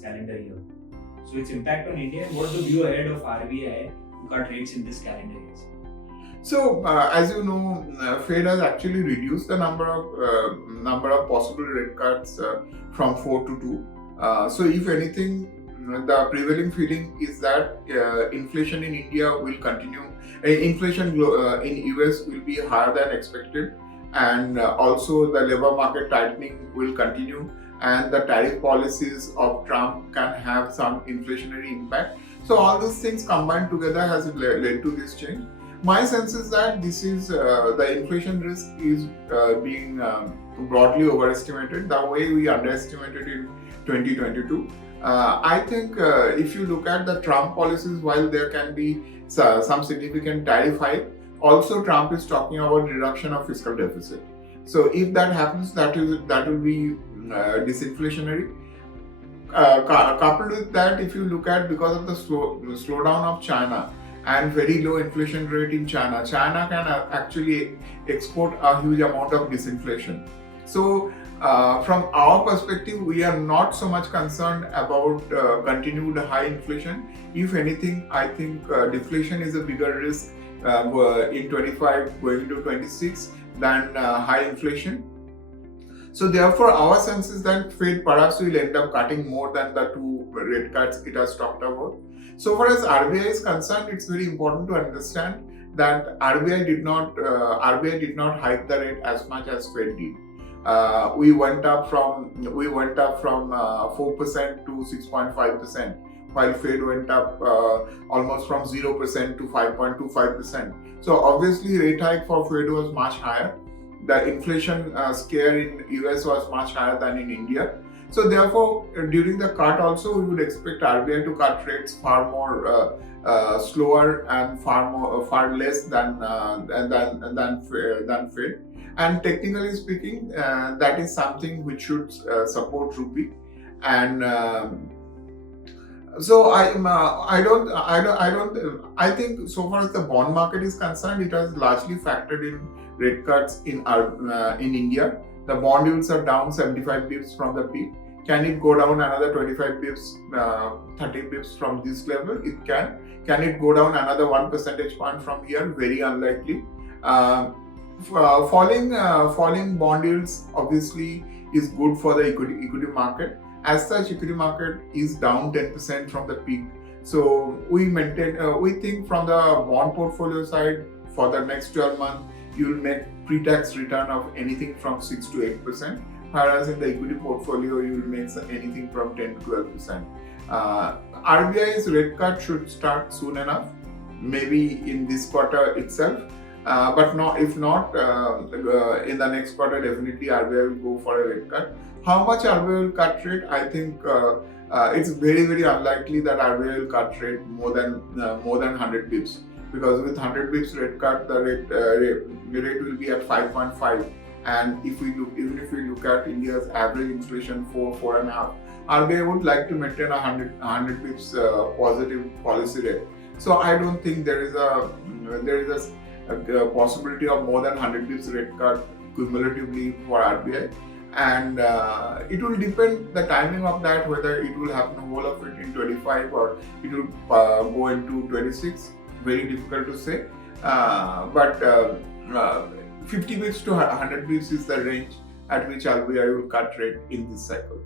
calendar year. So its impact on India and what the view ahead of RBI to cut rates in this calendar year. So, as you know, Fed has actually reduced the number of possible rate cuts from 4 to 2. So, if anything, the prevailing feeling is that inflation in India will continue. In US will be higher than expected, and also the labor market tightening will continue, and the tariff policies of Trump can have some inflationary impact. So, all these things combined together has led to this change. My sense is that this is the inflation risk is being broadly overestimated the way we underestimated in 2022. I think if you look at the Trump policies, while there can be some significant tariff hike, also Trump is talking about reduction of fiscal deficit. So if that happens, that will be disinflationary. Coupled with that, if you look at, because of the slowdown of China and very low inflation rate in China, China can actually export a huge amount of disinflation. So from our perspective, we are not so much concerned about continued high inflation. If anything, I think deflation is a bigger risk in 25 going to 26 than high inflation. So therefore, our sense is that Fed perhaps will end up cutting more than the 2 rate cuts it has talked about. So far as RBI is concerned, it's very important to understand that RBI did not hike the rate as much as Fed did. We went up from 4% to 6.5%, while Fed went up almost from 0% to 5.25%. So obviously, rate hike for Fed was much higher. The inflation scare in US was much higher than in India. So therefore, during the cut also, we would expect RBI to cut rates far more slower and far less than Fed. And technically speaking, that is something which should support rupee. And so I think so far as the bond market is concerned, it has largely factored in rate cuts in India. The bond yields are down 75 bips from the peak. Can it go down another 25 bips, 30 bips from this level? It can. Can it go down another 1 percentage point from here? Very unlikely. Falling bond yields obviously is good for the equity market. As such, equity market is down 10% from the peak. So we think from the bond portfolio side, for the next 12 months, you will make pre-tax return of anything from 6 to 8%, whereas in the equity portfolio, you will make anything from 10 to 12%. RBI's rate cut should start soon enough, maybe in this quarter itself. But if not, in the next quarter, definitely RBI will go for a rate cut. How much RBI will cut rate? I think it's very, very unlikely that RBI will cut rate more than 100 bips, because with 100 bips rate cut, the rate will be at 5.5. And even if we look at India's average inflation 4.5, RBI would like to maintain 100 bips positive policy rate. So I don't think there is a possibility of more than 100 bips rate cut cumulatively for RBI. And it will depend the timing of that, whether it will happen whole of it in 25 or it will go into 26. Very difficult to say. But 50 bips to 100 bips is the range at which RBI will cut rate in this cycle.